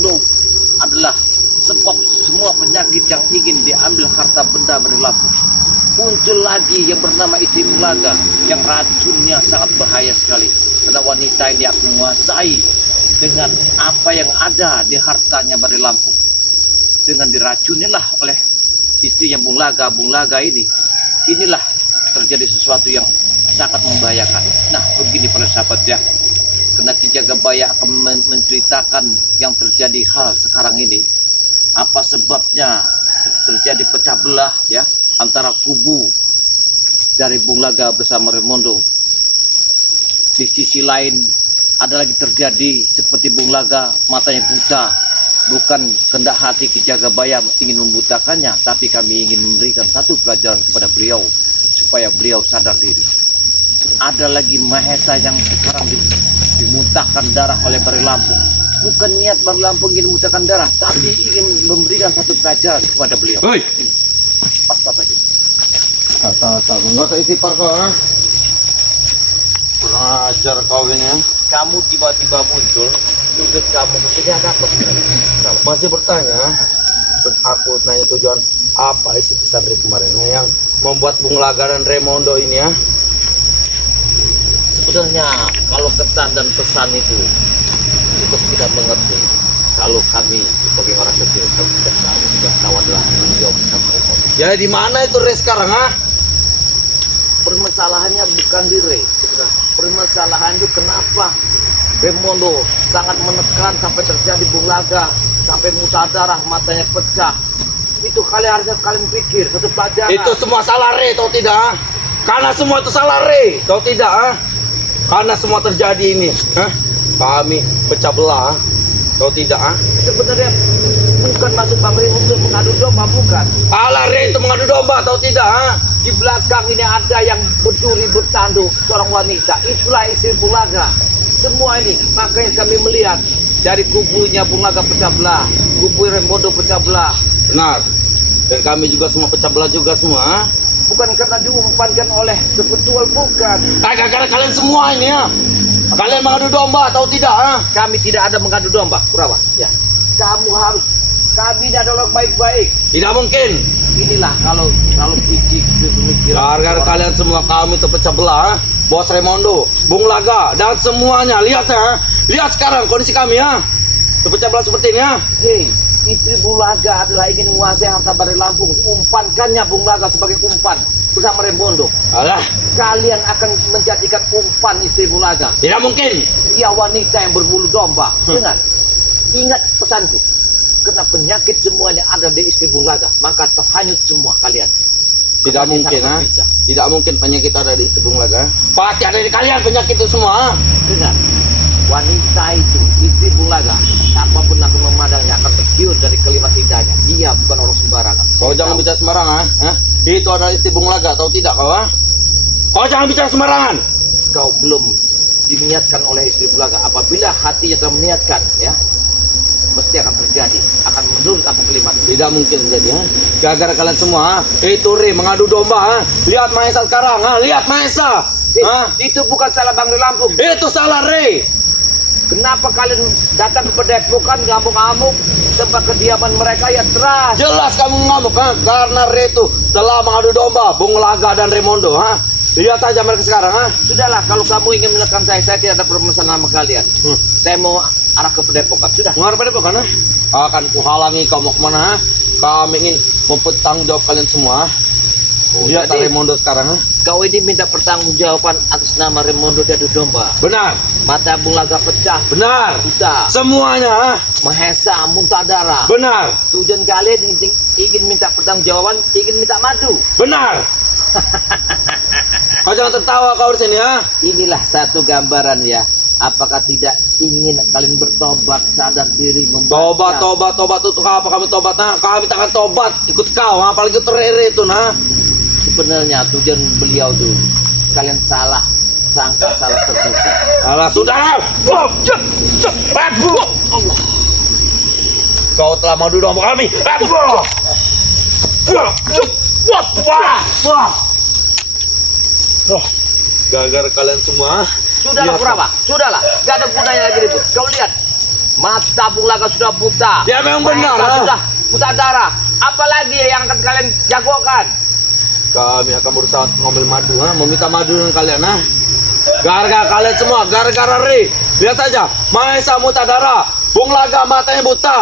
Remondo adalah sebab semua penyakit yang ingin diambil harta benda dari Lampung. Muncul lagi yang bernama istri Bulaga yang racunnya sangat bahaya sekali. Karena wanita ini akan menguasai dengan apa yang ada di hartanya dari Lampung. Dengan diracunilah oleh istrinya Bung Laga ini. Inilah terjadi sesuatu yang sangat membahayakan. Nah, begini para sahabat ya. Karena Ki Jagabaya akan menceritakan yang terjadi hal sekarang ini. Apa sebabnya terjadi pecah belah ya antara kubu dari Bung Laga bersama Remondo. Di sisi lain ada lagi terjadi seperti Bung Laga matanya buta. Bukan kehendak hati Ki Jagabaya ingin membutakannya, tapi kami ingin memberikan satu pelajaran kepada beliau supaya beliau sadar diri. Ada lagi Mahesa yang sekarang dimuntahkan darah oleh Bari Lampung. Bukan niat Bari Lampung ingin memuntahkan darah, tapi ingin memberikan satu pelajaran kepada beliau. Hei, Pas saja. kata enggak usah istighfar kau, ha? Kurang ajar kau ini, ya. Kamu tiba-tiba muncul, sudut kamu mestinya ada apa sebenarnya? Masih bertanya, aku nanya tujuan apa isi pesan dari kemarin yang membuat Bung Laga dan Remondo ini, ya? Sebenarnya kalau kesan dan pesan itu cukup tidak mengerti. Kalau kami sebagai orang kecil kami tidak tahu adalah beliau bersama Remondo. Ya di mana itu Re sekarang, ha? Permasalahannya bukan di Re sebenarnya. Permasalahan itu kenapa Remondo sangat menekan sampai terjadi Bung Laga sampai muntah darah, matanya pecah. Itu harusnya kalian pikir satu pelajaran. Itu semua salah Re, tau tidak, ha? Karena semua itu salah Re, tau tidak, ha? Karena semua terjadi ini, ha? Kami pecah belah, tau tidak, ha? Sebenarnya bukan maksud Bang Rin untuk mengadu domba, bukan. Alah Re itu mengadu domba, tau tidak, ha? Di belakang ini ada yang berduri bertanduk, seorang wanita. Itulah istri Bung Laga. Semua ini makanya kami melihat dari kubunya Bung Laga pecah belah, kubu Remondo pecah belah. Benar. Dan kami juga semua pecah belah juga semua, ha? Bukan karena diumpankan oleh sepetual, bukan. Gara-gara kalian semua ini, ya. Kalian mengadu domba, tahu tidak, ha? Kami tidak ada mengadu domba, Kurawa. Ya, kami ini adalah orang baik-baik. Tidak mungkin. Inilah kalau picik pemikiran. Gara-gara kalian semua kami terpecah belah, ha? Bos Remondo, Bung Laga, dan semuanya. Lihat, ya. Lihat sekarang kondisi kami, ya. Terpecah belah seperti ini, ya. Hei, istri Bung Laga adalah ingin menguasai harta Bari Lampung. Umpankannya Bung Laga sebagai umpan bersama Remondo. Alah, Kalian akan menjadikan umpan istri Bung Laga. tidak mungkin. Dia wanita yang berbulu domba. Dengar, ingat pesanku. Karena penyakit semuanya ada di istri Bung Laga, maka terhanyut semua kalian. Tidak Katanya mungkin, sangat ha? berbisa. Tidak mungkin penyakit ada di istri Bung Laga. Pasti ada di kalian penyakit itu semua, ha? Dengar, wanita itu istri Bung Laga. Apapun aku memandangnya akan tergiur dari kalimat lidahnya. Dia bukan orang sembarangan. Kau jangan bicara sembarangan, ha? Itu adalah istri Bung Laga, tahu tidak kau, ha? Kau jangan bicara sembarangan. Kau belum diniatkan oleh istri Bung Laga. Apabila hatinya telah meniatkan, ya, mesti akan terjadi. Akan menurut apa kalimat. Tidak mungkin terjadi, ha? Gara-gara kalian semua, ha? Itu Re mengadu domba, ha? Lihat Mahesa sekarang, ha? Lihat Mahesa, ha? Itu bukan salah Bang Ri Lampung. Itu salah Re. Kenapa kalian datang ke Padepokan ngamuk-ngamuk tempat kediaman mereka ya teras? Jelas kamu ngamuk, ha? Karena Re itu telah mengadu domba Bung Laga dan Remondo, ha? Lihat saja mereka sekarang, ha? Sudahlah, kalau kamu ingin menekan saya tidak ada permasalahan sama kalian. Saya mau arah ke Padepokan, sudah. Mengarah pada bukan, ha? Akan kuhalangi kau mau kemana, ha? Kami ingin mempertanggung jawab kalian semua, ha? Lihat jadi- Remondo sekarang, ha? Kau ini minta pertanggungjawaban atas nama Remondo Dadu Domba. Benar, Mata Bung Laga pecah, benar. buta, Semuanya, ha? Mahesa, muntah darah. Benar, Tujuan kalian ingin minta pertanggungjawaban, ingin minta madu. benar. Kau jangan tertawa kau di sini, ha? Inilah satu gambaran ya. Apakah tidak ingin kalian bertobat, sadar diri, membaca? Tobat untuk apa kami tobat, nah? Kami takkan tobat ikut kau, ha? Apalagi itu Rere itu, nah. Sebenarnya tujuan beliau tuh kalian salah sangka, salah terduga. Alah, sudah. Allah. Kau telah madu domba kami. Gara-gara kalian semua. Sudahlah Lihat, Kurawa, sudahlah. Gak ada gunanya lagi ribut. Kau lihat, Mata Bung Laga sudah buta. Ya memang benar. Mahesa sudah buta darah. Apalagi yang akan kalian jagokan? Kami akan berusaha untuk mengambil madu, meminta madu dengan kalian, Gara-gara kalian semua, gara-gara Re. Lihat saja, Mahesa muta darah, Bung Laga matanya buta,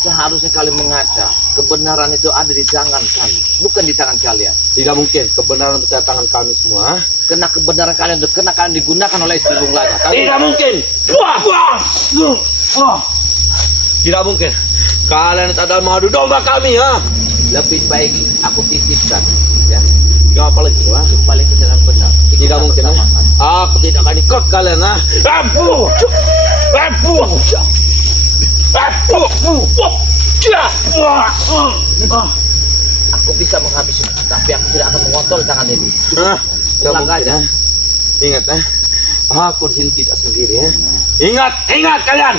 Seharusnya kalian mengaca. Kebenaran itu ada di tangan kami, bukan di tangan kalian. Tidak mungkin kebenaran itu di tangan kami semua. Karena kebenaran kalian itu kena kalian digunakan oleh istri Bung Laga. Tidak mungkin. Tidak mungkin. Kalian itu adalah madu domba kami, Lebih baik aku titipkan, ya. Gak apa lagi, Kembali ke jalan benar. Tidak mungkin, Aku tidak akan ikut kalian, Aku bisa menghabisi, tapi aku tidak akan mengontrol tangan ini. Tidak Ulang mungkin, aja. Ingat, Aku di sini tidak sendiri, Ingat kalian.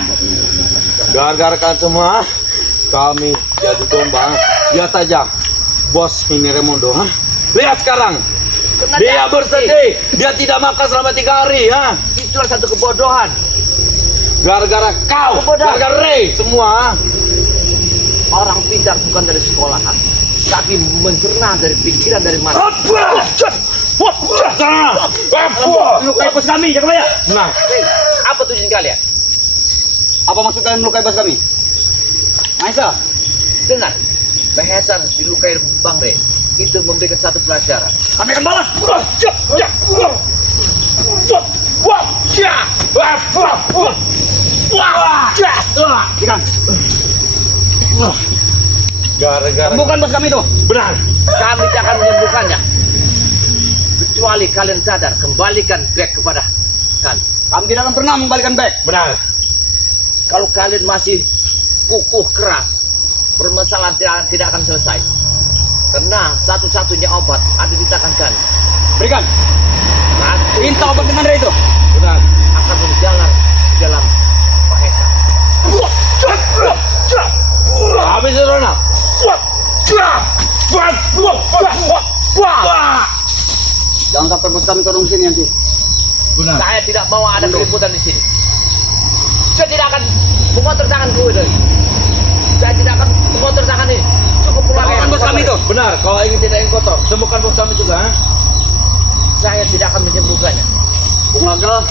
Gara-gara kalian semua, kami jadi domba. Lihat saja, bos ini Raimundo, Lihat sekarang, Kena dia jatuh, bersedih. Dia tidak makan selama 3 hari, Itulah satu kebodohan. Gara-gara kau, Kebodohan. gara-gara Ray, semua. Orang pintar bukan dari sekolahan, tapi mencerna dari pikiran, dari mata. Melukai bos kami, jangan banyak. Nah, Hei, apa tujuan kalian? Apa maksud kalian melukai bos kami? Mahesa, Dengar, Mahesa dilukai Bang Re. Itu memberikan satu pelajaran. kami akan balas. Ikan, gara-gara bukan bos kami itu. benar. Kami tidak akan menyembuhkannya. Kecuali kalian sadar, kembalikan back kepada kami. Kami tidak akan pernah mengembalikan back. Benar. Kalau kalian masih kukuh keras, permasalahan tidak akan selesai. Karena satu-satunya obat ada di tangan kalian. Berikan. Racun Minta obat dengan Ray itu. Benar. akan berjalan di dalam Mahesa. Habis Rona. Jangan sampai bos kami turun sini nanti. Benar. Saya tidak mau ada keributan di sini. Saya tidak akan mengotor tangan gue lagi. Saya tidak akan mengotor tangan ini. Cukup pulang Bukan bos kami itu. Benar. Kalau ingin tidak ingin kotor, sembuhkan bos kami juga. Saya tidak akan menyembuhkannya. Bung Laga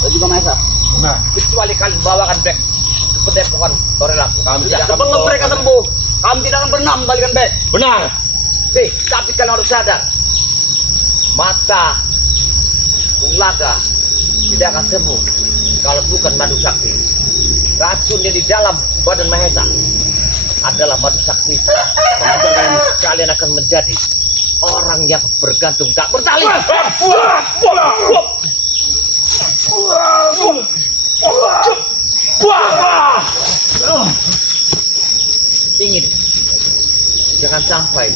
dan juga Mahesa. Benar. Kecuali kalian bawakan back ke Padepokan Torelaku. Kami Tidak akan Sebelum membawa- mereka sembuh, kami tidak akan pernah mengembalikan back. Benar. Tapi kalian harus sadar, mata Bung Laga tidak akan sembuh kalau bukan madu sakti. Racun yang di dalam badan Mahesa adalah madu sakti. Kalian akan menjadi orang yang bergantung tak bertali. Ingin jangan sampai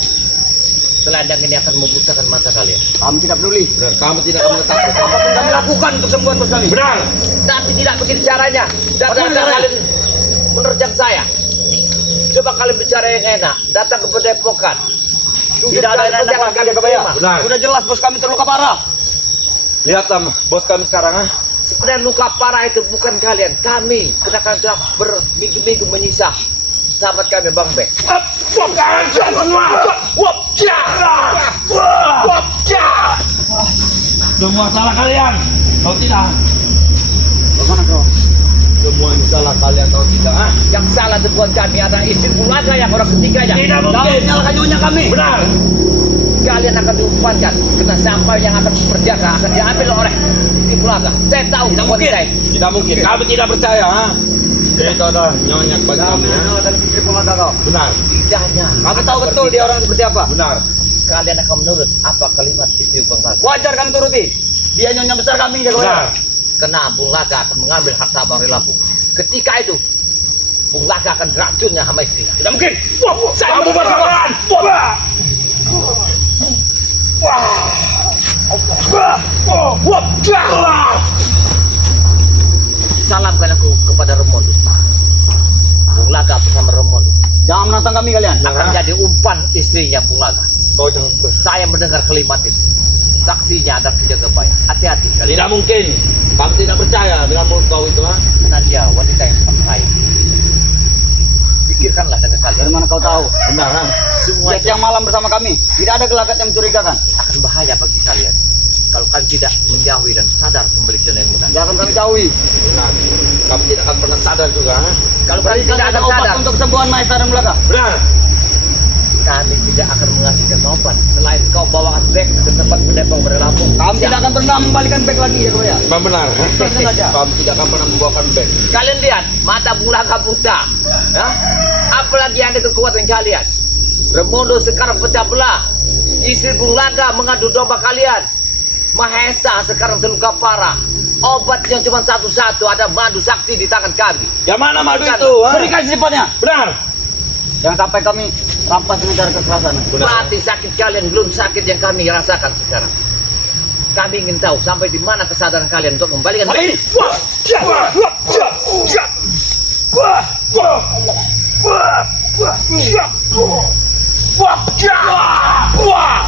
selendang ini akan membutakan mata kalian. Kami tidak peduli. Benar. Kami tidak akan menetapkan. Apapun kami lakukan untuk sembuhan bos kami. Benar. Tapi tidak begini caranya. Datang Bagaimana caranya? kalian menerjang saya. Coba kalian bicara yang enak. Datang ke Padepokan. Tidak ada yang enak lagi jaga bayar. Benar. Sudah jelas bos kami terluka parah. Lihatlah bos kami sekarang, Sebenarnya luka parah itu bukan kalian, kami. Karena kalian telah berminggu-minggu menyiksa sahabat kami Bang Bek. Semua salah kalian. Kau tidak. Bagaimana kau? Semua ini salah kalian. Kau tidak. Yang salah itu bukan kami, ada istri Bung Laga yang orang ketiganya. Tidak Kau mungkin. menyalahkan nyonya kami. Benar. Kalian akan diumpankan. Kena sampah yang akan berjaga akan diambil oleh Bung Laga. Saya tahu Tidak bukan mungkin. saya. Tidak mungkin. Kami tidak percaya. Itu adalah nyonya bagi kami. Dan istri pengaga kau. Benar. Tidaknya. Kami tahu betul dia orang seperti apa. Benar. Kalian akan menurut apa kalimat istri Bung Laga. Wajar kami turuti. Dia nyonya besar kami jaga bayar. Benar. Kena Bung Laga akan mengambil harta Bang Relapu. Ketika itu Bung Laga akan racunnya sama istrinya. Tidak mungkin. Saya bubar kawan. Salamkan aku kepada Remondo. Bung Laga bersama Remondo Jangan menantang kami kalian. akan jadi umpan istrinya Bung Laga. Kau jangan ber. Saya mendengar kalimat itu. Saksinya ada penjaga bayar. Hati-hati kalian. Tidak mungkin. Kami tidak percaya dengan mulut kau itu, ha? Karena dia wanita yang sangat baik. Pikirkanlah dengan kalian. Dari mana kau tahu? Benar, ha? Semua Dia siang malam bersama kami. Tidak ada gelagat yang mencurigakan. akan bahaya bagi kalian. Kalau kalian tidak menjauhi dan sadar kembali ke jalan yang benar. Tidak akan kami jauhi. Benar. Kami tidak akan pernah sadar juga, ha? Kalau kalian Berikan tidak ada akan obat sadar, untuk kesembuhan Maesa dan Mulaka. Benar. kami tidak akan mengasihkan obat selain kau bawa beg ke tempat pendepong berlampung. Kami tidak akan pernah membalikan beg lagi ya, ya. Memang benar. Tenang saja. Kami tidak akan pernah membawakan beg. Kalian lihat mata Mulaka buta, ya? Apalagi ada kekuatan kalian. Remondo sekarang pecah belah. Istri Mulaka mengadu domba kalian. Mahesa sekarang terluka parah. Obat yang cuma satu-satu, ada madu sakti di tangan kami. Yang mana madu Berikan. itu, ha? Berikan secepatnya. Benar. Jangan sampai kami rampas dengan cara kekerasan. Mati sakit kalian belum sakit yang kami rasakan sekarang. Kami ingin tahu sampai di mana kesadaran kalian untuk membalikan Hari ini. Wah, ja, wah, ja, ja. Wah, wah, wah, wah, ja, wah, ja, wah.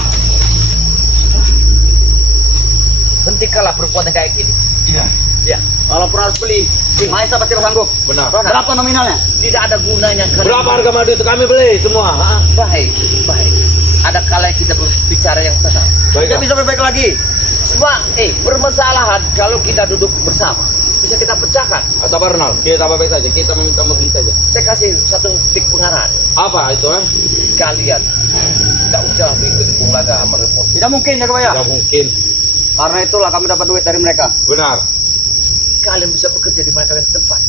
Hentikanlah perbuatan kayak gini. Iya. Ya, Walaupun harus beli, Maesa pasti sanggup. Benar. Berapa nominalnya? tidak ada gunanya kalian. Berapa harga madu itu kami beli semua? Ha? Baik, baik. Ada kalanya kita berbicara yang tenang. Baik. Tidak bisa berbaik lagi. Semua, permasalahan kalau kita duduk bersama bisa kita pecahkan. Sabar, Ronald. Kita apa-apa saja. Kita meminta membeli saja. Saya kasih satu titik pengarahan. Apa itu, ha? Kalian tidak usah mengikuti Mulaka sama Remon. Tidak mungkin ya, ya. Tidak mungkin. Karena itulah kami dapat duit dari mereka. Benar. Kalian bisa bekerja di mana kalian tepat.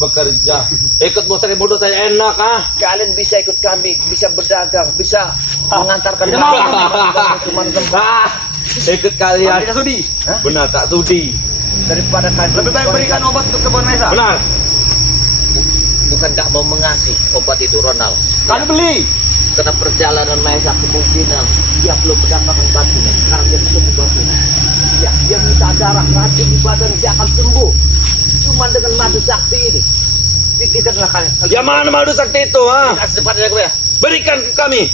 Bekerja. Ikut bos Remondo saya enak, ah. Kalian bisa ikut kami, bisa berdagang, bisa mengantarkan tidak mau. Ikut Kami kalian. tidak sudi. Benar, tak sudi. daripada kalian Lebih baik berikan obat untuk kesembuhan Maesa. Benar. bukan nggak mau mengasih obat itu, Ronald. Kami beli. Karena perjalanan Maesa kemungkinan dia belum mendapatkan batunya. Sekarang dia ketemu batunya. Ya, dia minta darah, racun di badan dia akan sembuh. Cuma dengan madu sakti ini. Pikirkanlah kalian. Yang mana madu sakti itu, ha? Secepatnya gue ya. Berikan ke kami.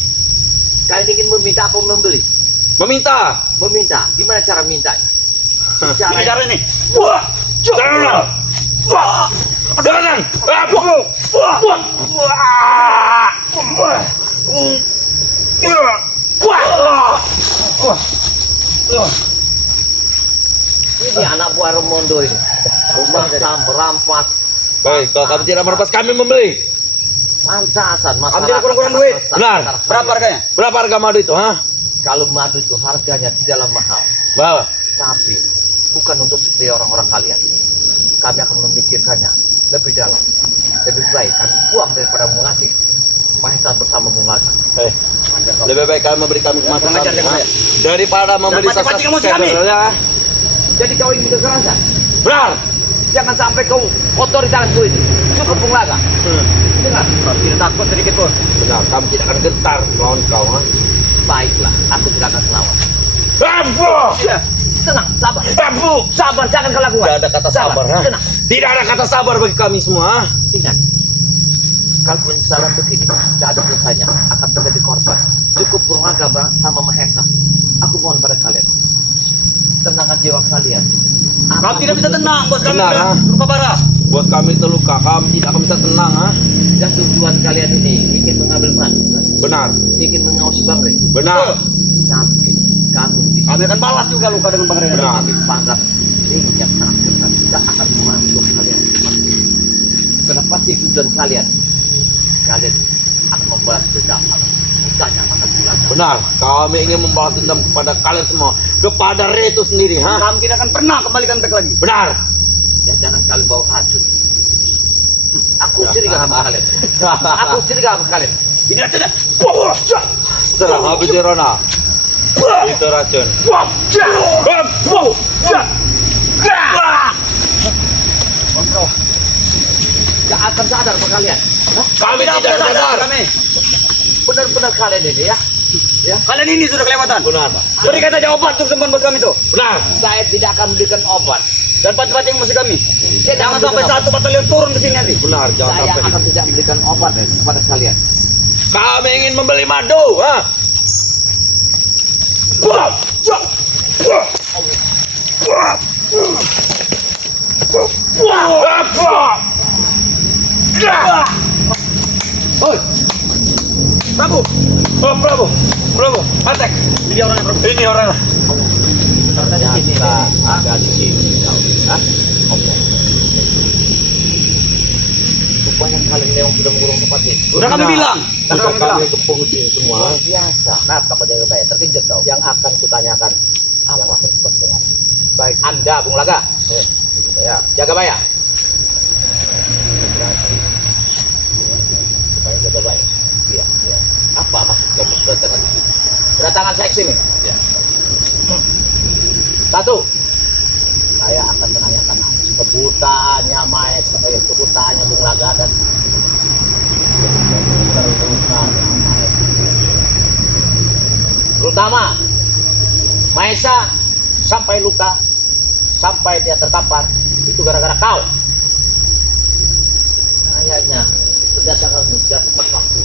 Kalian ingin meminta apa membeli? Meminta. Meminta. Gimana cara mintanya? Ini cara ini. Wah, jangan. Wah, jangan. Wah, wah, wah. Ini anak buah Remondo ini. Rumah sam berampas. Baik, kalau kami tidak merampas, kami membeli. Pantasan Kami masyarakat. tidak kurang-kurang duit. Benar. Berapa harganya? Berapa harga madu itu, ha? Kalau madu itu harganya tidaklah mahal, Bawa. tapi bukan untuk seperti orang-orang kalian. Kami akan memikirkannya lebih dalam. Lebih baik kami buang daripada mengasih Maesa bersama Mulaka. Lebih baik kalian memberi kami kemasan kurang ajar kami, ha? ya. Daripada memberi Dan pancing-pancing emosi kami. ya. Jadi kau ingin kekerasan? Benar. Jangan sampai kau kotori tanganku ini. Cukup Mulaka. Dengar? Tidak takut sedikit pun. Benar, kami tidak akan gentar melawan kau, ha? Baiklah, aku tidak akan melawan. Abu! Ya, tenang, sabar. Abu! Sabar, jangan kelakuan. Tidak ada kata sabar, ha? Tenang. Tidak ada kata sabar bagi kami semua, ha? Ingat, kalau penyesalan begini tidak ada selesainya, akan terjadi korban. Cukup Purnaga sama Mahesa. Aku mohon pada kalian, tenangkan jiwa kalian. Kami tidak bisa tenang, bos kami Benar, sudah ha? luka parah. Bos kami terluka, kami tidak akan bisa tenang, ha? Dan tujuan kalian ini ingin mengambil madu, kan? Benar, Ingin mengawasi Bang Rey. benar. Tapi kami di Kami akan balas juga luka dengan Bang Rey. Benar. kami pangkat yang sangat ketat. Tidak akan masuk kalian. Karena pasti tujuan kalian akan membalas dendam atas bukannya akan pulang. Benar, kami ingin membalas dendam kepada kalian semua, kepada Reto sendiri, ha? Kami tidak akan pernah kembalikan beg lagi. Benar. Dan jangan kalian bawa racun. Aku Ya. curiga sama kalian. Aku curiga sama kalian. Ini racunnya. Setelah habis di Rona, itu racun. Kontrol. Gak akan sadar sama kalian. Kami tidak sadar. Kami. Benar-benar kalian ini ya. Kalian ini sudah kelewatan. Benar, Berikan saja obat untuk sembuhan bos kami itu. benar. Saya tidak akan memberikan obat. Dan pancing musuh kami. Saya Jangan tidak sampai memberikan satu batalion turun ke sini nanti. Benar, jangan Saya sampai. akan tidak memberikan obat kepada kalian. Kami ingin membeli madu, ha? Oi, Prabu. Oh, Prabu. Prabu, attack. Ini orangnya, Prabu. Ini orangnya. Ternyata ada di sini kau. Hah? Rupanya kalian memang sudah mengurung tempat ini. Udah kami bilang. Sudah kami kepung itu semua. Biasa. Nah, kepada Jagabaya terkejut kau. Yang akan kutanyakan apa yang dengan baik Anda, Bung Laga. Jagabaya. Jagabaya. Supaya Jagabaya. Iya, iya. Apa maksud kamu kedatangan di sini? Kedatangan saya ke sini. Ya. Satu, saya akan menanyakan kebutaannya Maesa, kebutaannya Bung Laga dan keterlukaannya Maesa. Terutama Maesa sampai luka, sampai dia terkapar, itu gara-gara kau. Kayaknya berdasarkan tepat waktu.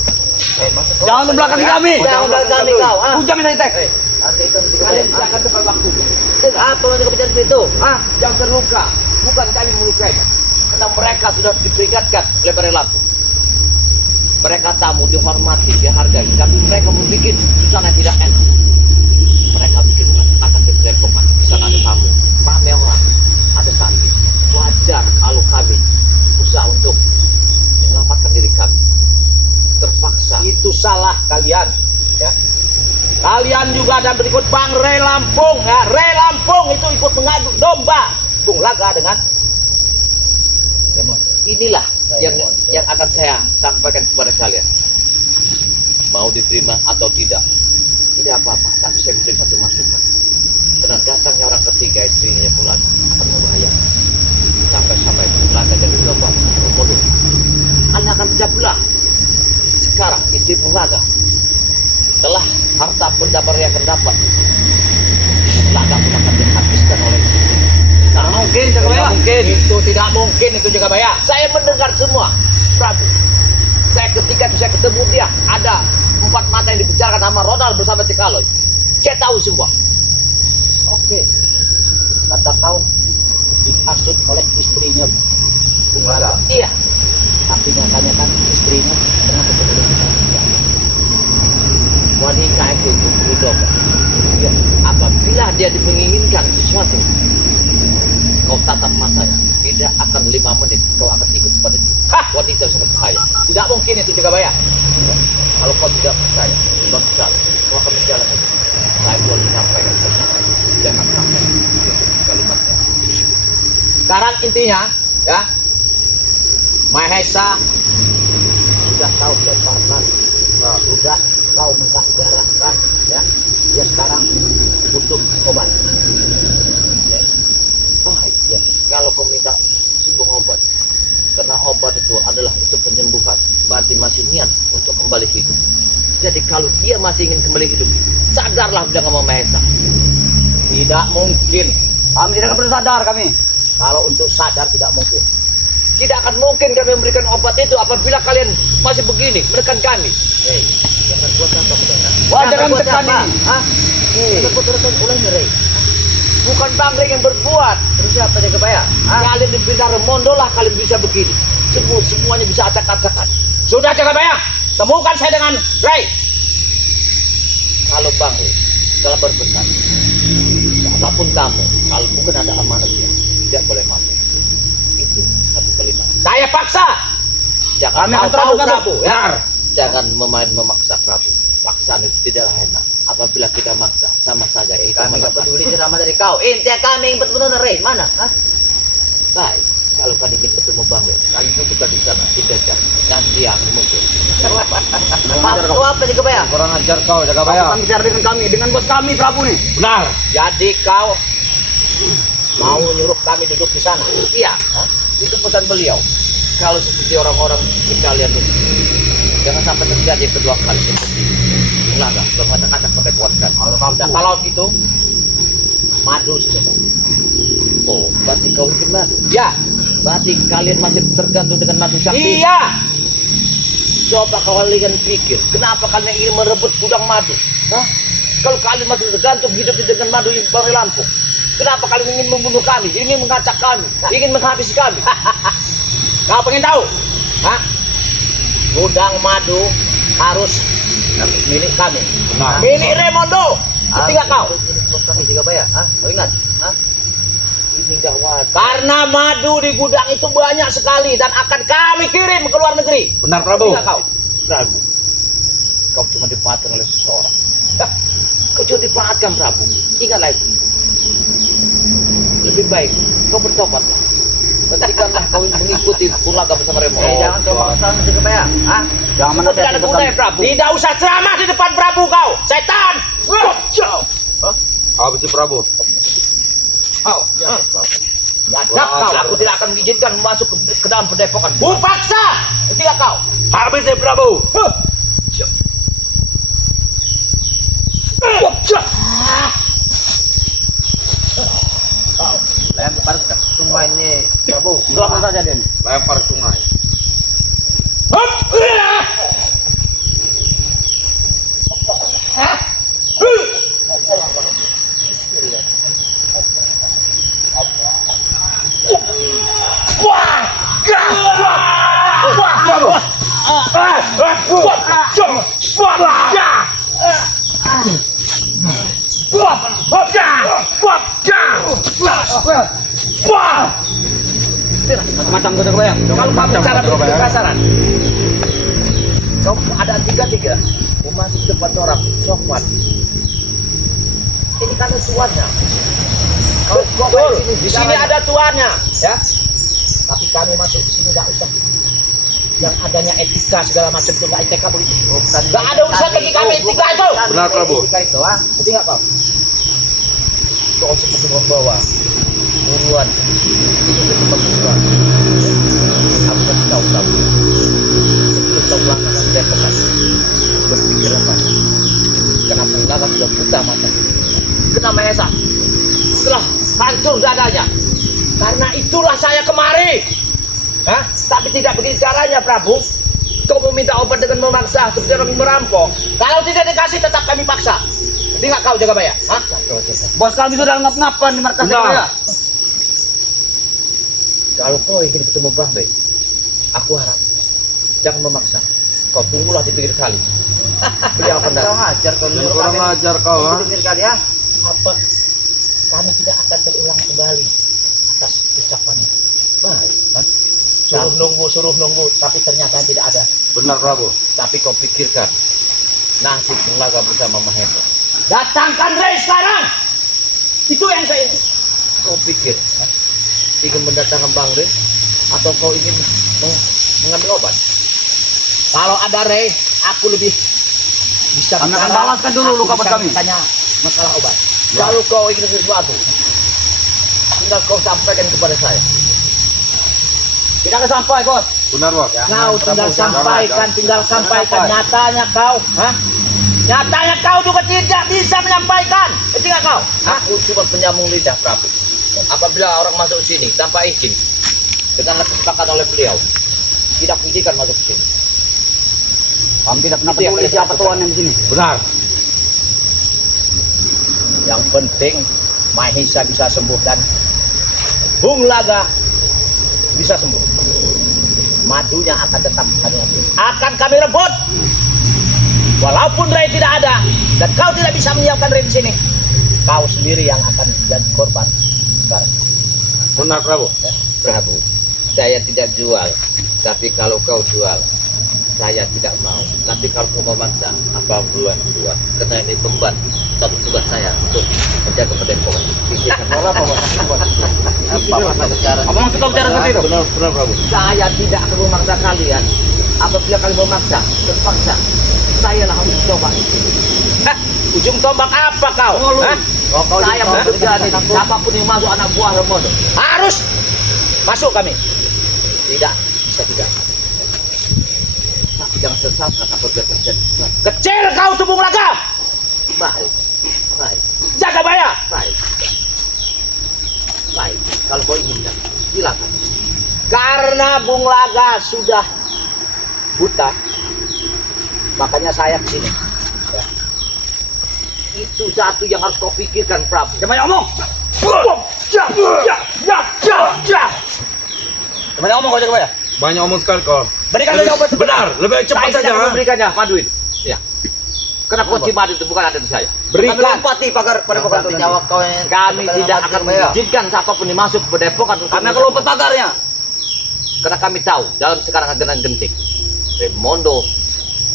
Jangan membelakangi kami. Jangan membelakangi kau. Ujang ini tek. Nanti itu kalian bisa akan tepat waktu. Apa yang kebijakan itu? Yang terluka, bukan kami melukainya. Karena mereka sudah diperingatkan oleh para lampu. Mereka tamu dihormati, dihargai. Tapi mereka membuat suasana tidak enak. Mereka bikin akan dipelepokan. Di sana ada tamu, ramai orang, ada santri. Wajar kalau kami usaha untuk menyelamatkan diri kami. Terpaksa. Itu salah kalian. Ya. Kalian juga ada berikut Bang Rey Lampung ya. Rey Lampung itu ikut mengadu domba Bung Laga dengan Demon. Inilah yang akan saya sampaikan kepada kalian. Mau diterima atau tidak, tidak apa-apa. Tapi saya beri satu masukan. Karena datangnya orang ketiga istrinya pulang akan membahayakan. Sampai-sampai Bung Laga jadi domba bodoh. Anda akan pecah belah. Sekarang istri Bung Laga setelah harta benda yang akan dapat, Laga pun akan dihabiskan oleh Tidak mungkin, Jagabaya. Mungkin. Itu tidak mungkin itu Jagabaya. Saya mendengar semua, Prabu. Saya ketika itu saya ketemu dia, ada 4 mata yang dibicarakan sama Ronald bersama Cikaloy. Saya tahu semua. Oke. Kata kau dihasut oleh istrinya Bung Laga. Iya. Tapi makanya kan istrinya kenapa ketemu dia? Wanita itu berdoa. Ya, apabila dia menginginkan sesuatu, kau tatap matanya, tidak akan 5 menit kau akan ikut pada dia. Wanita sangat bahaya. Tidak mungkin itu Jagabaya. Ya. Kalau kau tidak percaya, bangsa, kau akan menjalankan. Saya boleh menyampaikan pesan. Jangan sampai itu kalimatnya. Sekarang intinya, ya, Mahesa sudah tahu teparkan, sudah kau muntah darahkan, ya. Dia sekarang butuh obat. Ya. Baik ya. Kalau kau minta sembuh obat, karena obat itu adalah untuk penyembuhan, berarti masih niat untuk kembali hidup. Jadi kalau dia masih ingin kembali hidup, sadarlah bilang sama Mahesa. Tidak mungkin. Kami tidak perlu sadar kami. Kalau untuk sadar tidak mungkin. Tidak akan mungkin kami memberikan obat itu apabila kalian masih begini menekan kami. Hei, jangan buat apa saudara? Wah, jangan tekan ini. Hah? Jangan buat ulangnya, Rey. Bukan Bang Rey yang berbuat. Terus siapa Jagabaya? Kalian di Bintang Remondo lah kalian bisa begini. Semuanya bisa acak-acakan. Sudah Jagabaya, temukan saya dengan Rey. Kalau Bang Rey telah berpesan, siapapun kamu, kalau bukan ada amanat dia, tidak boleh masuk. Itu satu kalimat. Saya paksa. Jangan Kami akan tahu terapkan, Prabu, ya. Benar. Jangan memaksa Prabu. Paksaan itu tidaklah enak. Apabila kita maksa, sama saja kita Kami nggak menekan. peduli ceramah dari kau. Intinya kami yang betul-betul Rey. Mana? Hah? Baik, kalau kalian ingin ketemu Bang Rey, kalian dudukkan di sana, dijajar. Nanti aku muncul. Kau apa sih Jagabaya? Kurang ajar kau, Jagabaya. Kau bicara dengan kami, dengan bos kami Prabu nih. Benar. Jadi kau mau nyuruh kami duduk di sana? Iya. Hah? Itu pesan beliau. Kalau seperti orang-orang di kalian itu, jangan sampai terjadi kedua kali seperti Laga, mengacak-acak pakai kuatkan. Kalau itu madu sudah. Oh, berarti kau ingin madu? Ya. Berarti kalian masih tergantung dengan madu sakti? Iya. Coba kalian pikir, kenapa kalian ingin merebut gudang madu? Hah? Kalau kalian masih tergantung hidup dengan madu Bari Lampung, kenapa kalian ingin membunuh kami, ingin mengacak kami, ingin menghabisi kami? Kau pengen tahu? Hah? Gudang madu harus milik kami. Benar. Milik Raimondo. Ketiga kau. Ini bos kami Jagabaya. Hah? Kau ingat? Hah? Ini gawat. Karena madu di gudang itu banyak sekali dan akan kami kirim ke luar negeri. Benar Prabu. Ketiga kau. Prabu, kau cuma dipahatkan oleh seseorang. Hah? Kau cuma dipahatkan Prabu. Ingatlah itu. Lebih baik kau bertobatlah. Hentikanlah kau mengikuti Purlaga bersama Remo. Jangan kau maksa Jagabaya. Hah? Jangan Sudah tidak ada gunanya Prabu. Tidak usah ceramah di depan Prabu kau, setan. Apa sih Prabu? Kau, ya, Prabu. Ya, aku tidak akan mengizinkan masuk ke dalam pendepokan. Ku paksa. Ketiga kau. Habis ya Prabu. Kau lempar ke sungai ini, Prabu. Gelapkan saja Den. Lempar sungai. Macam kau Jagabaya. Kalau kau bicara kekasaran, kau ada tiga, mau masuk depan orang, sokwan. Ini kan tuannya. Kalau kau Betul. main Di sini ada tuannya. ya. Tapi kami masuk di sini nggak usah. Yang adanya etika segala macam itu nggak etika politik. Nggak ada urusan bagi kami etika itu. Benar, Prabu. Etika itu, ah, ngerti nggak kau? Kau seperti membawa buruan itu ke tempat buruan. Aku kasih tahu kamu. Sebelum kau melakukan depokan, berpikir apa? Kenapa Ulaga sudah buta mata? Kenapa Esa telah hancur dadanya? Karena itulah saya kemari. Hah? Tapi tidak begini caranya, Prabu. Kau meminta obat dengan memaksa seperti orang merampok. Kalau tidak dikasih tetap kami paksa. Ngerti nggak kau Jagabaya? Hah? Bos kami sudah ngap-ngapan di markas Benar. Jagabaya. Kalau kau ingin ketemu Bahbe, aku harap jangan memaksa. Kau tunggulah di pinggir kali. Beliau akan datang. ajar kau. Kurang ajar kau, ha? kali ya. Apa kami tidak akan terulang kembali atas ucapannya? Baik, hah? Suruh nunggu, tapi ternyata tidak ada. Benar Prabu. Tapi kau pikirkan nasib Ulaga bersama Mahendra. Datangkan Ray sekarang. Itu yang saya. Kau pikir hah? Ingin mendatangkan Bang Ray atau kau ingin mengambil obat? Kalau ada Ray, aku lebih bisa Kami akan bicara. balaskan dulu Aku luka buat bisa kami. Tanya masalah obat. Kalau kau ingin sesuatu, tinggal kau sampaikan kepada saya. Tidak akan sampai, Bos. Benar Bos. Kau tinggal Prabu, sampaikan, tinggal sampaikan. Nyatanya kau, hah? Nyatanya kau juga tidak bisa menyampaikan. Ketika kau, hah? Aku cuma penyambung lidah, Prabu. Apabila orang masuk sini tanpa izin, dengan kesepakatan oleh beliau, tidak mengizinkan masuk ke sini. Kami tidak pernah Itu yang peduli saya siapa lakukan. tuan yang di sini. Benar. Yang penting Mahisa bisa sembuh dan Bung Laga bisa sembuh. Madunya akan tetap kami ambil. Akan kami rebut. Walaupun Ray tidak ada dan kau tidak bisa menyiapkan Ray di sini, kau sendiri yang akan jadi korban. Sekarang, Benar Prabu. Prabu, saya tidak jual, tapi kalau kau jual, saya tidak mau. Tapi kalau kau memaksa, apa buat buat? Karena ini beban satu tugas saya untuk menjaga pendepokan. Pikirkan apa bicara? Apa maksud kau bicara seperti itu? Benar Prabu. Saya tidak akan memaksa kalian. Apabila kalian memaksa, terpaksa, saya lah harus coba. hah? Ujung tombak apa kau? Hah? Saya mau kerja nih, apapun yang masuk anak buah Remono. Harus masuk kami. Tidak, bisa tidak. Tapi jangan tersangka apabila terjadi sesuatu. Kecil kau tubuh Laga. Baik, baik, Jagabaya. baik. Baik, kalau kau ingin, silakan. Karena Bung Laga sudah buta, makanya saya kesini. Ya. Itu satu yang harus kau pikirkan, Prabu. Jangan banyak omong. Jangan banyak omong kau jaga ya. Banyak omong sekali kau. Berikan dia jawaban Benar, lebih baik cepat Saya saja. tidak Ha? memberikannya, Maduin. Ya. Karena kunci madu itu bukan ada di saya. Kami Berikan. lompati pagar pada pagar itu. jawab kau yang Kami tidak akan mengizinkan siapapun yang masuk ke Padepokan untuk Kami akan lompat pagarnya. karena kami tahu dalam sekarang genang genting Remondo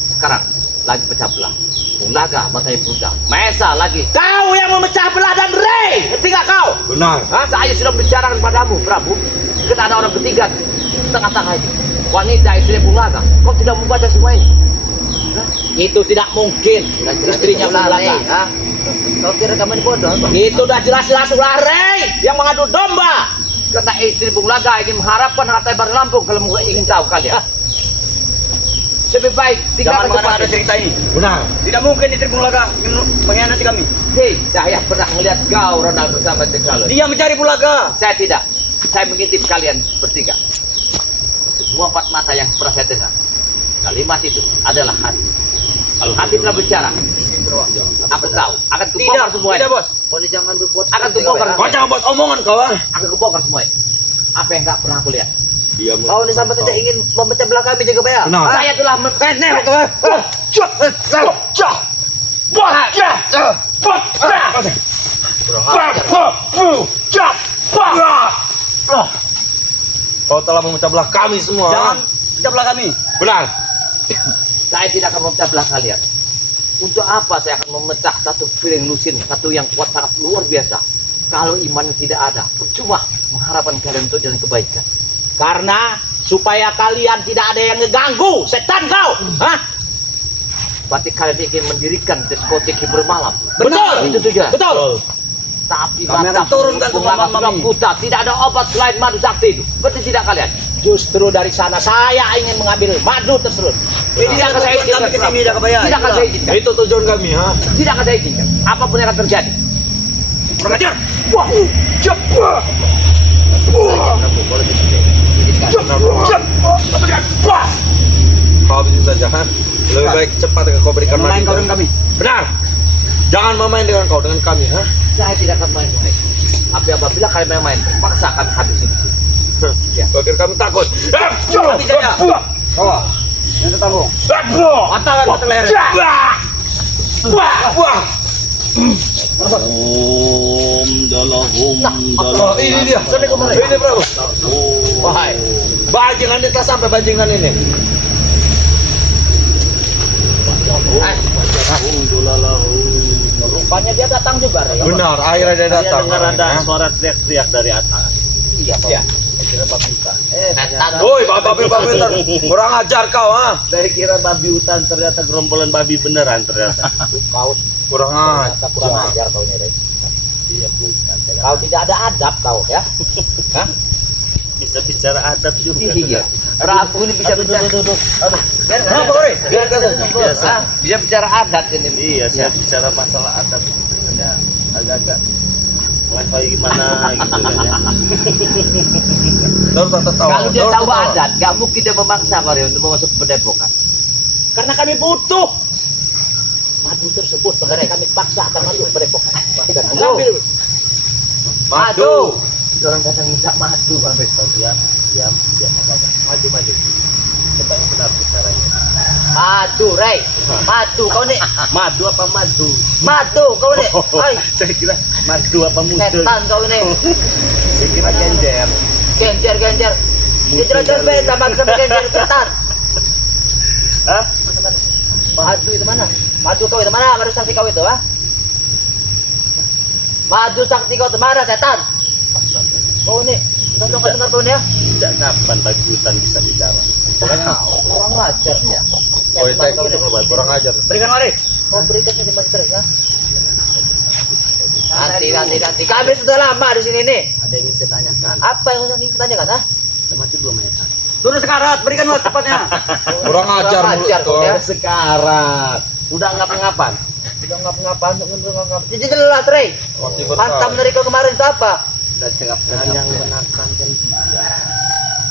sekarang lagi pecah belah. Ulaga matanya buta. Maesa lagi. Kau yang memecah belah dan Rey. Ngerti nggak kau? Benar. Hah? Saya sudah bicarakan padamu, Prabu. Kita ada orang ketiga di tengah-tengah ini. Wanita istri Ulaga. Kau tidak membaca semua ini. Itu tidak mungkin. Istrinya Ulaga. ha? Kau kira kami bodoh apa? Itu udah jelas-jelas ulah Rey yang mengadu domba. Karena istri Ulaga ini mengharapkan harta Bar Lampung kalau ingin tahu kalian. Lebih baik Jangan tinggalkan mengenai tempat ada ini. cerita ini. Benar. Tidak mungkin di Tribun Laga mengkhianati kami. Hei, saya pernah melihat kau Ronald bersama Tegalon. Dia mencari Bulaga. Saya tidak. Saya mengintip kalian bertiga. Semua empat mata yang pernah saya dengar. Kalimat itu adalah hati. Kalau hati telah bicara, aku tahu. Akan kubongkar semua Tidak, ini. Bos. Kau ini jangan berbuat Akan seperti kubongkar kau, ya. Kau jangan buat omongan kau. Ha? Akan kubongkar semua ini. Apa yang nggak pernah aku lihat. Dia Kau ini sampai tidak ingin memecah belah kami jaga bayar. Benar. Saya telah Kau telah memecah belah kami semua. Jangan pecah belah kami. Benar. Saya tidak akan memecah belah kalian. Untuk apa saya akan memecah satu piring lusin, satu yang kuat sangat luar biasa. Kalau imannya tidak ada, percuma mengharapkan kalian untuk jalan kebaikan. Karena supaya kalian tidak ada yang ngeganggu setan kau. Hah? Berarti kalian ingin mendirikan diskotik hiburan malam. Betul. Itu saja. Betul. Tapi Kami mata akan turunkan semua Ulaga sudah mami. buta. Tidak ada obat selain madu sakti itu. Berarti tidak kalian. Justru dari sana saya ingin mengambil madu tersebut. Tidak akan saya Tujuan izinkan. kami ke sini jaga bayar. Tidak akan saya izinkan. Itu tujuan kami, ha? Tidak akan saya izinkan. Apapun yang akan terjadi. Kurang ajar. Wah, cepat. Kau bisa saja, ha? Lebih baik cepat kau berikan Main madu. kau dengan kami. Benar. Jangan main dengan kau, dengan kami, ha? Saya tidak akan main-main. Tapi apabila kalian main-main, paksa kami habisi di sini. Ya. Kau kira kami takut. Kami saja. Kau. Yang tertanggung. Patahkan mata leher. Wah. Oh, ini dia. Ini Prabu. Wahai, Bajingan ini telah sampai bajingan ini. Rupanya dia datang juga. Rey. Benar, akhirnya dia datang. Dengar ada Ha? suara teriak-teriak dari atas. Iya. Iya. Saya kira babi hutan. setan. Woi, babi kurang ajar kau, ha? Saya kira babi hutan, ternyata gerombolan babi beneran ternyata. Kau Kurang ajar. ternyata kurang ajar kau ini. Rey. Iya bukan. Kau tidak ada adab kau ya. Hah? Bisa bicara adab juga. Iya. Prabu ini bisa bicara. Kenapa kau, Rey? Biasa. Bisa bicara adat ini. Iya, saya bicara masalah adab itu sebenarnya agak-agak level gimana gitu kan ya. Tahu tahu. Kalau dia tahu adat, gak mungkin dia memaksa kalian untuk masuk ke Padepokan. Karena kami butuh madu tersebut. Makanya kami paksa akan masuk ke Padepokan. Dan mengambil Madu. Orang datang minta madu, Bang Rey. Diam, apa-apa. Maju. Coba yang benar bicaranya. Madu, Rey. Madu kau nih. Madu apa madu? Madu kau nih. Hai, Saya kira madu apa mudul? setan kau ini. Saya kira genjer. Genjer. Genjer baik tambah sama genjer setan. Hah? Madu itu mana? Madu kau itu mana? Madu sakti kau itu, ha? Madu sakti kau itu mana, setan? Kau nih, tonton kau dengar kau nih ya? Sejak kapan babi hutan bisa bicara? Kurang ajar ya. Woi, Setan kau ini. kurang ajar. Berikan lari. Kau berikan ini masker ya? Nanti. Kami sudah lama di sini nih. Ada yang ingin saya tanyakan. Apa yang ingin ditanyakan, ha? Mati belum ya? San? Turun sekarat, berikanlah cepatnya. Kurang ajar mulut kau kau. ya. Sekarat. Udah ngap-ngapan. Udah ngapa-ngapa. Jadi jelas, Rey. Pasti Hantam dari kau kemarin itu apa? Udah cengap-cengap. Yang menekankan dia.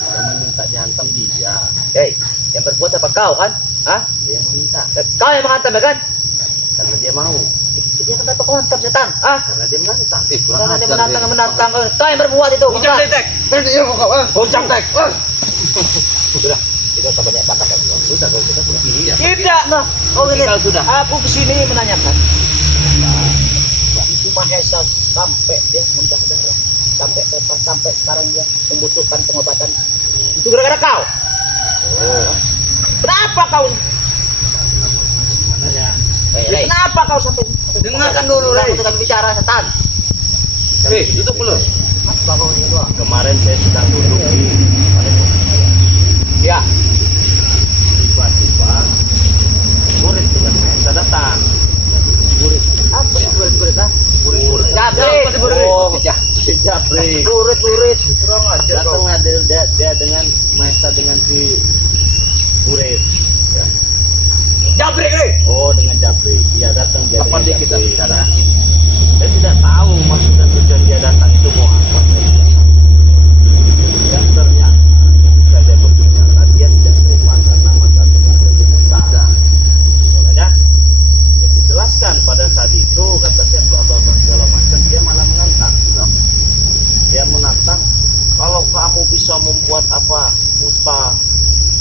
Yang meminta dihantam dia. Hei, yang berbuat apa kau kan? Hah? Dia yang meminta. Kau yang menghantam ya kan? Karena dia mau. Dia kenapa kau hantam setan? Ah, Karena dia menantang. jangan dia menantang. Kau yang berbuat itu. Hujan bukan? tek. Iya kok. Hujan tek. Sudah, kita tak banyak kata kan. Sudah, kalau kita sudah. Tidak. Nah, oh ini. Kalau sudah. Aku kesini menanyakan. Kenapa itu Mahesa sampai dia muntah darah, sampai sekarang dia membutuhkan pengobatan. Itu gara-gara kau. Kenapa kau? Rey. Kenapa kau sampai? Dengarkan dulu, Rey. Kita bicara setan. Duduk dulu. Apa kau ini doang? Kemarin saya sedang duduk di Ya, tiba-tiba murid dengan Mahesa datang. Apa sih burit ah? Murid. Jabrik. oh, Si Jabrik. Burit. Kurang ajar kau. Datanglah dia dengan Mahesa dengan si murid. jabrik nih. Oh, dengan Jabrik. Dia datang dia Kapan dengan dia kita Jabrik. bicara? Saya tidak tahu maksud dan tujuan dia datang itu mau apa. Dan ternyata ketika dia berbicara dia tidak terima karena masa depannya itu buta. Makanya dia dijelaskan pada saat itu kata saya bla bla bla segala macam, dia malah menantang. Dia menantang, kalau kamu bisa membuat apa buta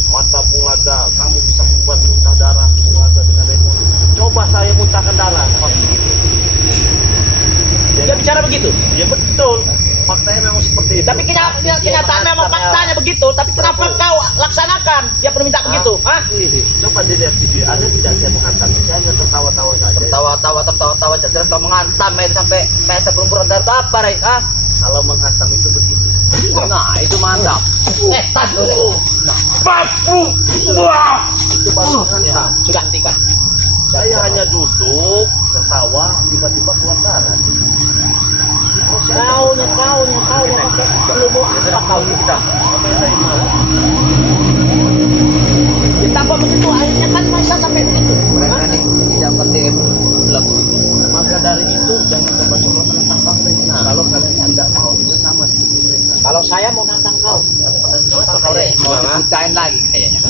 mata Bunglaga, kamu bisa membuat muntah darah Bunglaga dengan remote. Coba saya muntahkan darah. Pas begitu. Dia bicara begitu. Ya betul. Faktanya memang seperti itu. Tapi kenyataan memang faktanya begitu. Tapi kenapa kau laksanakan? Dia perminta begitu. Hah? Coba dilihat video. Ada tidak saya menghantam? Saya hanya tertawa-tawa saja. Tertawa terus kau menghantam itu sampai pesta perempuan dari apa, Rey? Ah, Kalau menghantam itu begini. Nah, itu mantap. tas dulu. Papu. Wah. Itu baru menghantam. Sudah hentikan. Saya hanya duduk, tertawa, tiba-tiba keluar darah. Kau belum mau apa kau kita? Apa yang saya mau? Ditambah begitu akhirnya kan Mahesa sampai begitu. Mereka nih tidak ngerti lagu. Maka dari itu jangan coba-coba menentang Bang. Nah, kalau kalian tidak mau juga sama seperti mereka. Kalau saya mau nantang kau. Apa kau Rey? Mau dibutain lagi kayaknya.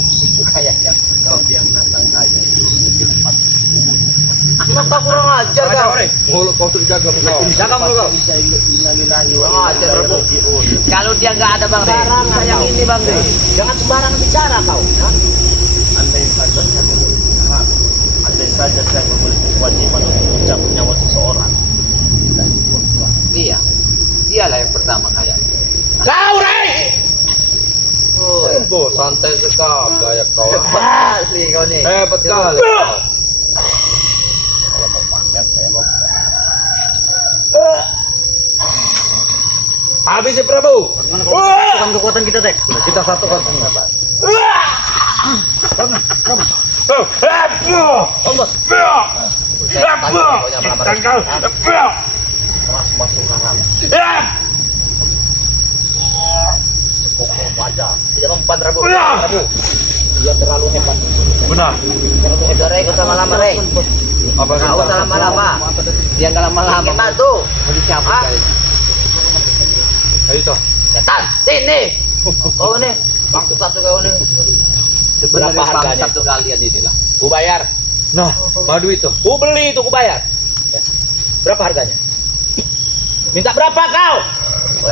Kayaknya. Kalau dia menantang saya itu mungkin 4 Kenapa kurang ajar kau? Mulut kau terjaga kau. Jaga mulut kau. Kalau dia nggak ada Bang Rey, Sembarangan yang kau. ini Bang Rey. Jangan sembarangan bicara kau. Hah? Andai saja saya memiliki hak, andai saja saya memiliki kewajiban untuk mencabut nyawa seseorang. Dan Iya. Dialah yang pertama kayaknya. Kau Rey! Tempo santai sekali gaya kau. Hebat sih kau nih. Hebat kali. kau. kalau mau pamer saya mau bukan. Habis ya Prabu. Bukan kekuatan kita, Tek. Kita satukan semua. Keras masuk rahang, sekokong wajah. Tidak mempan Rabu. Dia terlalu hebat. Benar. Terlalu hebat Rey, kau sama lama Rey. Apa Kau usah lama-lama. Dia nggak lama-lama. Ingin bantu. Mau dicabut Ah. kayaknya. Ayo toh. Setan, sini. Kau nih, bangsa satu kau nih. Sebenarnya Berapa harganya satu kalian inilah. Ku bayar. Nah, madu itu. Ku beli itu ku bayar. Ya. Berapa harganya? Minta berapa kau?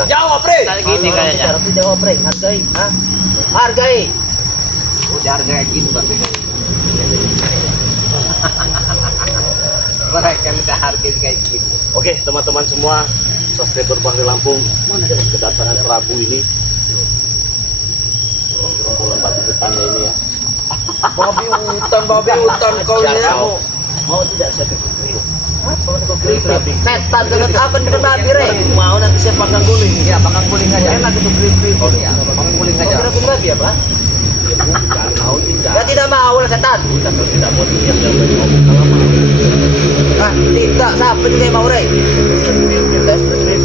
Jawab Rey. Tadi gini kayaknya. Harus dijawab Rey, hargai. Hah? Hargai. Udah harga kayak gini Bang. Mereka minta harga kayak gini. Oke teman-teman semua, subscriber Bangli Lampung, kedatangan Prabu ini, gerombolan babi hutannya ini ya. Babi hutan kau ini. Siapa mau tidak saya pikir kriuk. Setan dengan apa dengan babi Rey? Mau nanti saya panggang guling. Ya, panggang guling aja. Enak itu kriuk. Ya, panggang guling Kau aja. kira bin babi apa? Bukan mau tidak. Ya tidak mau lah setan. Kalau tidak mau tidak mau. Ah, tidak siapa juga yang mau Rey? Saya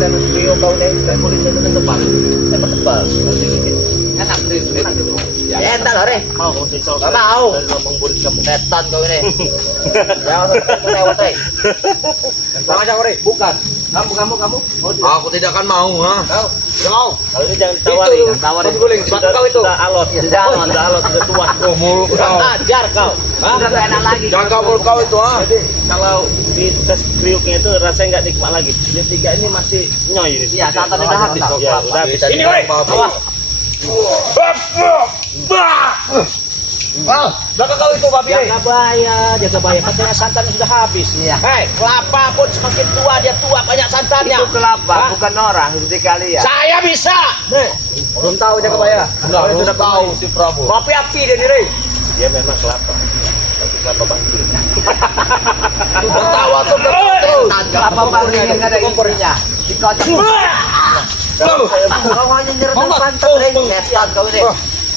studio kau nih. Saya boleh saya dengan tebal. Tempat tebal. Enak tuh. Ya entar lah Rey. Mau kamu saya Gak mau. Dari lambang burit kamu. Setan kau ini. Jangan lewat Rey. Bang aja Rey. Bukan. Kamu. Aku tidak akan mau, ha. Kau. Tidak mau. Kalau ini jangan ditawari. Itu, tawarin. batu guling, batu kau itu. Sudah alot. Sudah alot. Sudah alot, sudah tua. Oh, mulut kau. Ajar kau. Udah gak enak lagi. Jaga mulut kau itu, ha. Jadi kalau di tes kriuknya itu rasanya nggak nikmat lagi. Yang 3 ini masih nyoy ini. Iya, santan udah habis kau. Ya, udah habis. Ini, woi. Awas. Jaga kau itu, babi. Jaga bahaya. Katanya santan sudah habis. Iya. Hei, kelapa pun semakin tua dia tua banyak santannya. Itu kelapa, Hah? bukan orang seperti kalian. Saya bisa. Nih, Belum tahu jaga bayar. Enggak, itu udah tahu si Prabu. kopi api dia nih, Rey. Dia memang kelapa. Tapi kelapa bangkit. Udah tahu atau terus. Kelapa bangkit yang ada isinya. Dikocok. Kau hanya nyerang pantat, Rey. Setan kau ini.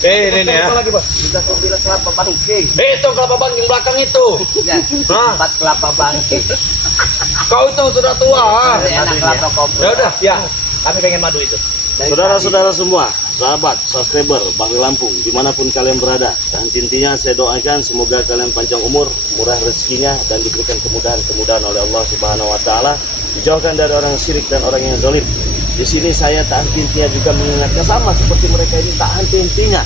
Ini nih ya. Sudah kau bilang kelapa bangkit. Itu kelapa bangking belakang itu. Ya, Hah? 4 kelapa bangkit. Kau itu sudah tua, ha. Enak kelapa kau. Ya udah. Ya, kami pengen madu itu. Saudara-saudara semua, sahabat, subscriber, Bangli Lampung, dimanapun kalian berada. Dan intinya saya doakan semoga kalian panjang umur, murah rezekinya, dan diberikan kemudahan-kemudahan oleh Allah Subhanahu Wa Taala. Dijauhkan dari orang syirik dan orang yang zalim. Di sini saya tak henti-hentinya juga mengingatkan sama seperti mereka ini tak henti-hentinya.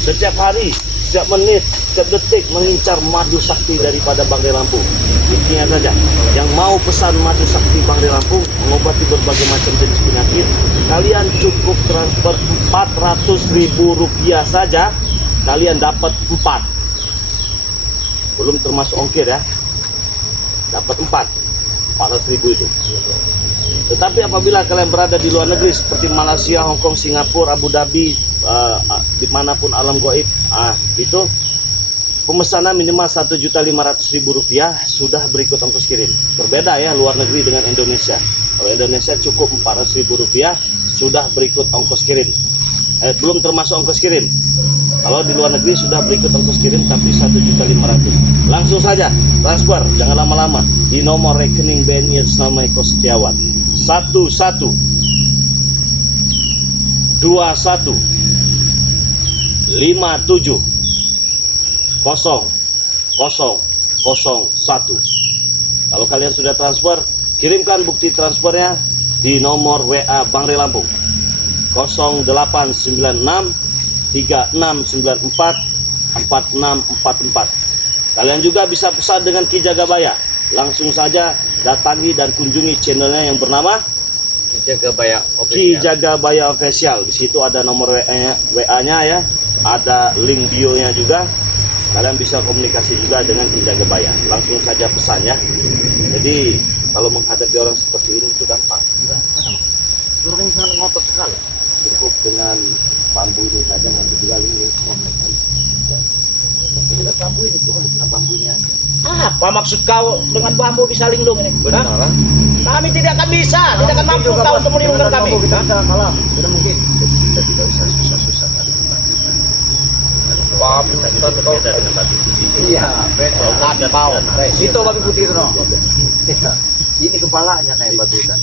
Setiap hari, setiap menit, setiap detik mengincar madu sakti daripada Bangli Lampung. Intinya saja, yang mau pesan madu sakti Bangli Lampung mengobati berbagai macam jenis penyakit, kalian cukup transfer Rp400.000 saja, kalian dapat 4. Belum termasuk ongkir ya. Dapat 400.000 itu. Tetapi apabila kalian berada di luar negeri seperti Malaysia, Hong Kong, Singapura, Abu Dhabi, dimanapun alam gaib, itu pemesanan minimal Rp1.500.000 sudah berikut ongkos kirim. Berbeda ya luar negeri dengan Indonesia. Kalau Indonesia cukup Rp400.000 sudah berikut ongkos kirim. Belum termasuk ongkos kirim. Kalau di luar negeri sudah berikut ongkos kirim tapi Rp1.500.000. Langsung saja transfer, jangan lama-lama di nomor rekening BNI atas nama Eko Setiawan 11 21 57 0001. Kalau kalian sudah transfer, kirimkan bukti transfernya di nomor WA Bangli Lampung 0896 3694 4644. Kalian juga bisa pesan dengan Ki Jagabaya. Langsung saja datangi dan kunjungi channelnya yang bernama Jagabaya Ki Jagabaya Official. Di situ ada nomor WA-nya ya, ada link bio-nya juga. Kalian bisa komunikasi juga dengan Ki Jagabaya. Langsung saja pesan ya. Jadi kalau menghadapi orang seperti ini itu gampang. Orang yang sangat ngotot sekali. Cukup dengan bambu ini saja, nanti juga linggih semua mereka. Kita bambu ini cuma dengan bambunya aja. Apa maksud kau dengan bambu bisa linglung ini? Benar, ha? Kami tidak akan bisa, tidak akan mampu kau untuk melindungi kami. Kita kalah. Tidak mungkin. Kita tidak usah susah-susah tadi membantukan. Babi kita tahu. Iya, betul. Ada bau. Itu babi putih itu, no. Ini kepalanya kayak babi kan.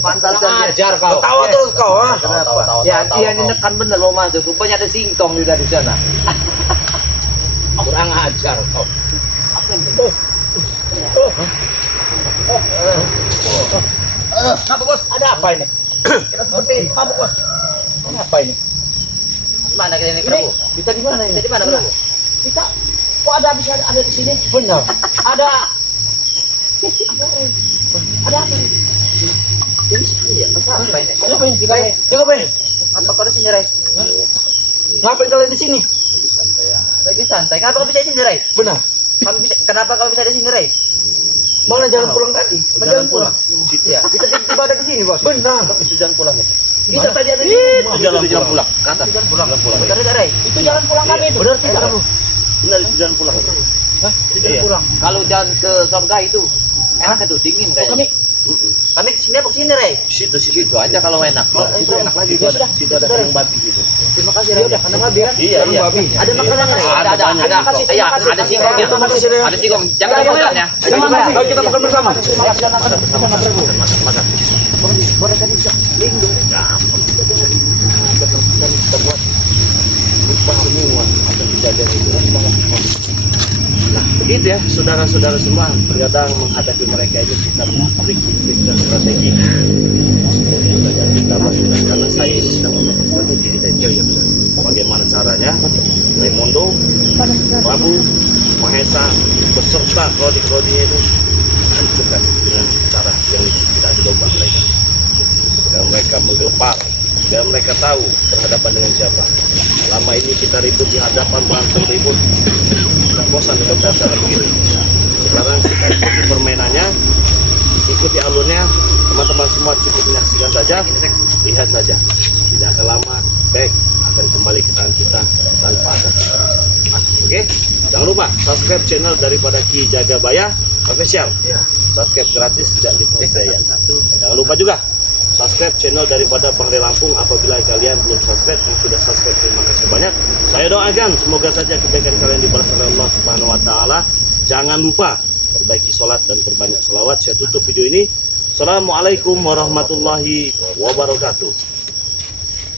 Pantas saja. Ajar kau. Tahu terus kau, ha? Kenapa? Ya, dia ini nekan bener mau masuk. Rupanya ada singkong juga di sana. Kurang ajar kau. Apa bos? Ada apa ini? Kita seperti apa bos? Ada apa ini? Mana kita ini Prabu? Kita di mana Kita di mana Prabu? Kita kok bisa ada di sini? Benar. Ada apa ini? Ini saya. Apa ini? Apa ini? Jaga apa ini? Apa kau di sini, Ray? Ngapain kalian di sini? Lagi santai. Kenapa kau bisa di sini, Ray? Benar. Kenapa kau bisa di sini, Ray? Mana jalan pulang tadi? Jalan pulang. Iya. Kita tiba ada di sini, bos. Benar. Itu jalan pulang itu. Kita tadi ada di Itu jalan pulang. Kata jalan pulang. Benar tidak, Ray? Itu jalan pulang kami itu. Benar tidak? Benar itu jalan pulang. Hah? Jalan pulang. Kalau jalan ke surga itu enak itu, dingin kayaknya. Kami kesini apa kesini, Ray? Situ aja kalau enak. Itu enak lagi. Situ ada kandang babi gitu. Terima kasih, Ray. Udah kandang babi kan? Iya. Ada makanannya, Ray? Ada banyak. Ada singkong. Terima kasih, Ray. Ada singkong. Jangan makan ya. Terima kasih. Ayo kita makan bersama. Boleh tadi bisa lindung. Kita buat lupa semua apa kejadian itu. begitu ya, saudara-saudara semua. Terkadang menghadapi mereka ini kita trik dan strategi. Kita lakukan karena saya ini sedang memakai strategi kita. Ya benar. Bagaimana caranya? Raimundo, Prabu, Mahesa beserta kroni-kroninya itu hancurkan dengan cara yang tidak ada domba mereka. Dan mereka menggelepar, dan mereka tahu berhadapan dengan siapa. Lama ini kita ribut di hadapan, berantem ribut, kita bosan dengan cara begini. Sekarang kita ikuti permainannya, ikuti alurnya. Teman-teman semua cukup menyaksikan saja, lihat saja. Tidak akan lama, baik akan kembali ke tangan kita tanpa ada kekerasan. Oke, jangan lupa subscribe channel daripada Ki Jagabaya Official. Subscribe gratis, tidak dipungut biaya. Jangan lupa juga subscribe channel daripada Bang Ray Lampung. Apabila kalian belum subscribe, yang sudah subscribe terima kasih banyak. Saya doakan semoga saja kebaikan kalian dibalas oleh Allah Subhanahu wa taala. Jangan lupa perbaiki sholat dan perbanyak sholawat. Saya tutup video ini. Assalamualaikum warahmatullahi wabarakatuh.